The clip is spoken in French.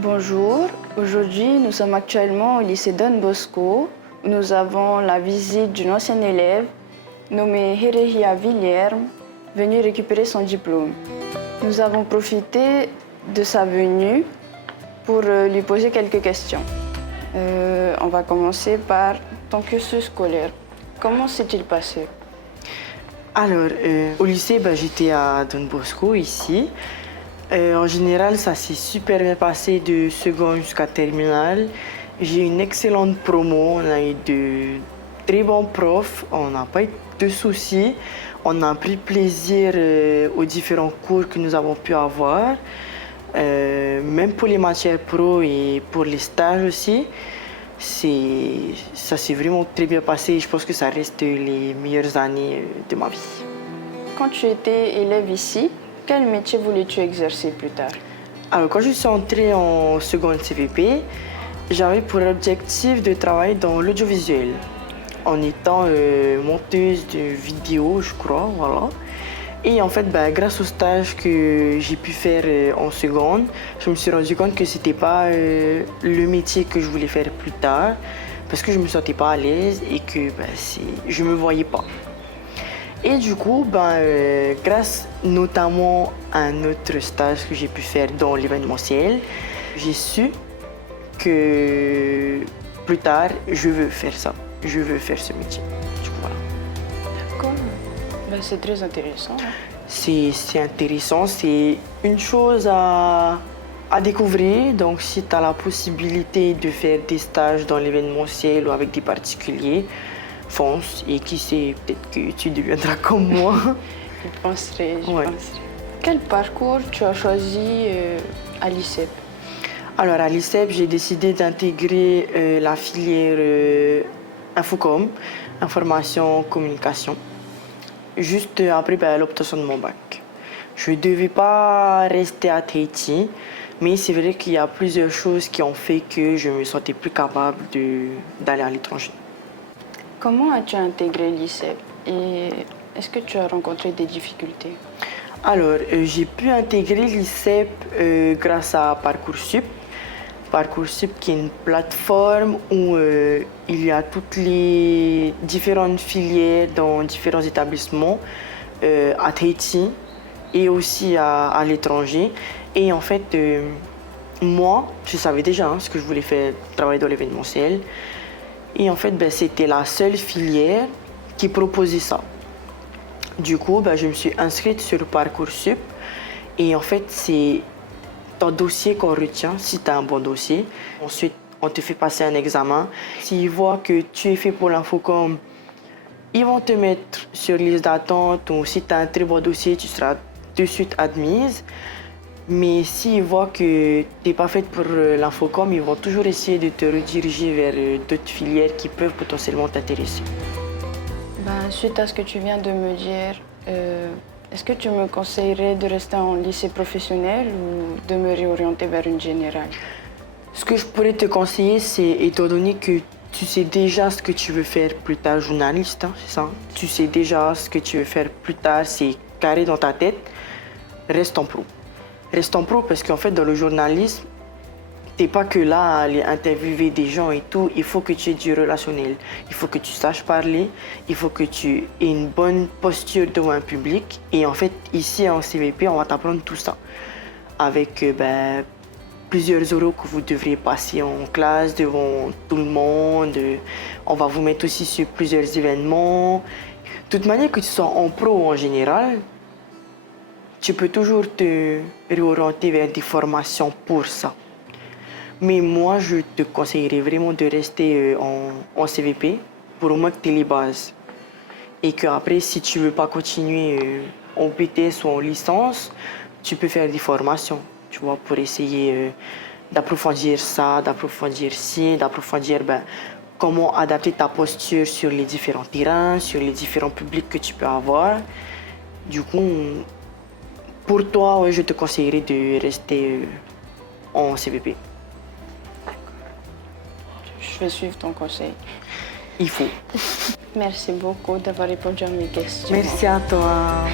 Bonjour, aujourd'hui nous sommes actuellement au lycée Don Bosco. Nous avons la visite d'une ancienne élève nommée Herehia Villerme, venue récupérer son diplôme. Nous avons profité de sa venue pour lui poser quelques questions. On va commencer par ton cursus scolaire. Comment s'est-il passé? Alors, au lycée, j'étais à Don Bosco, ici. En général, ça s'est super bien passé de seconde jusqu'à terminale. J'ai eu une excellente promo, on a eu de très bons profs, on n'a pas eu de soucis. On a pris plaisir aux différents cours que nous avons pu avoir. Même pour les matières pro et pour les stages aussi. Ça s'est vraiment très bien passé et je pense que ça reste les meilleures années de ma vie. Quand tu étais élève ici, quel métier voulais-tu exercer plus tard? Alors, quand je suis entrée en seconde CVP, j'avais pour objectif de travailler dans l'audiovisuel, en étant monteuse de vidéos, je crois, voilà. Et en fait, grâce au stage que j'ai pu faire en seconde, je me suis rendu compte que c'était pas le métier que je voulais faire plus tard, parce que je me sentais pas à l'aise et que je me voyais pas. Et du coup, grâce notamment à un autre stage que j'ai pu faire dans l'événementiel, j'ai su que plus tard, je veux faire ça. Je veux faire ce métier. Du coup, voilà. D'accord. C'est très intéressant. C'est intéressant, c'est une chose à découvrir. Donc, si tu as la possibilité de faire des stages dans l'événementiel ou avec des particuliers, fonce et qui sait, peut-être que tu deviendras comme moi. Je penserai. Quel parcours tu as choisi à l'ICEP? Alors à l'ICEP, j'ai décidé d'intégrer la filière Infocom, information, communication, juste après l'obtention de mon bac. Je ne devais pas rester à Tahiti, mais c'est vrai qu'il y a plusieurs choses qui ont fait que je me sentais plus capable d'aller à l'étranger. Comment as-tu intégré l'ICEP et est-ce que tu as rencontré des difficultés? Alors, j'ai pu intégrer l'ICEP grâce à Parcoursup. Parcoursup qui est une plateforme où il y a toutes les différentes filières dans différents établissements à Tahiti et aussi à l'étranger. Et en fait, moi, je savais déjà ce que je voulais faire, travailler dans l'événementiel. Et en fait, c'était la seule filière qui proposait ça. Du coup, je me suis inscrite sur Parcoursup. Et en fait, c'est ton dossier qu'on retient, si tu as un bon dossier. Ensuite, on te fait passer un examen. S'ils voient que tu es fait pour l'infocom, ils vont te mettre sur liste d'attente. Ou si tu as un très bon dossier, tu seras de suite admise. Mais s'ils voient que tu n'es pas faite pour l'infocom, ils vont toujours essayer de te rediriger vers d'autres filières qui peuvent potentiellement t'intéresser. Suite à ce que tu viens de me dire, est-ce que tu me conseillerais de rester en lycée professionnel ou de me réorienter vers une générale? Ce que je pourrais te conseiller, c'est, étant donné que tu sais déjà ce que tu veux faire plus tard, journaliste, c'est ça? Tu sais déjà ce que tu veux faire plus tard, c'est carré dans ta tête, reste en pro. Reste en pro parce qu'en fait, dans le journalisme, t'es pas que là à aller interviewer des gens et tout. Il faut que tu aies du relationnel. Il faut que tu saches parler. Il faut que tu aies une bonne posture devant un public. Et en fait, ici en CVP, on va t'apprendre tout ça. Avec plusieurs oraux que vous devriez passer en classe devant tout le monde. On va vous mettre aussi sur plusieurs événements. De toute manière, que tu sois en pro ou en général, tu peux toujours te réorienter vers des formations pour ça. Mais moi, je te conseillerais vraiment de rester en CVP pour au moins que tu aies les bases. Et qu'après, si tu ne veux pas continuer en BTS ou en licence, tu peux faire des formations, tu vois, pour essayer d'approfondir ça, d'approfondir ci, d'approfondir comment adapter ta posture sur les différents terrains, sur les différents publics que tu peux avoir. Du coup, pour toi, je te conseillerais de rester en CVP. Je vais suivre ton conseil. Il faut. Merci beaucoup d'avoir répondu à mes questions. Merci à toi.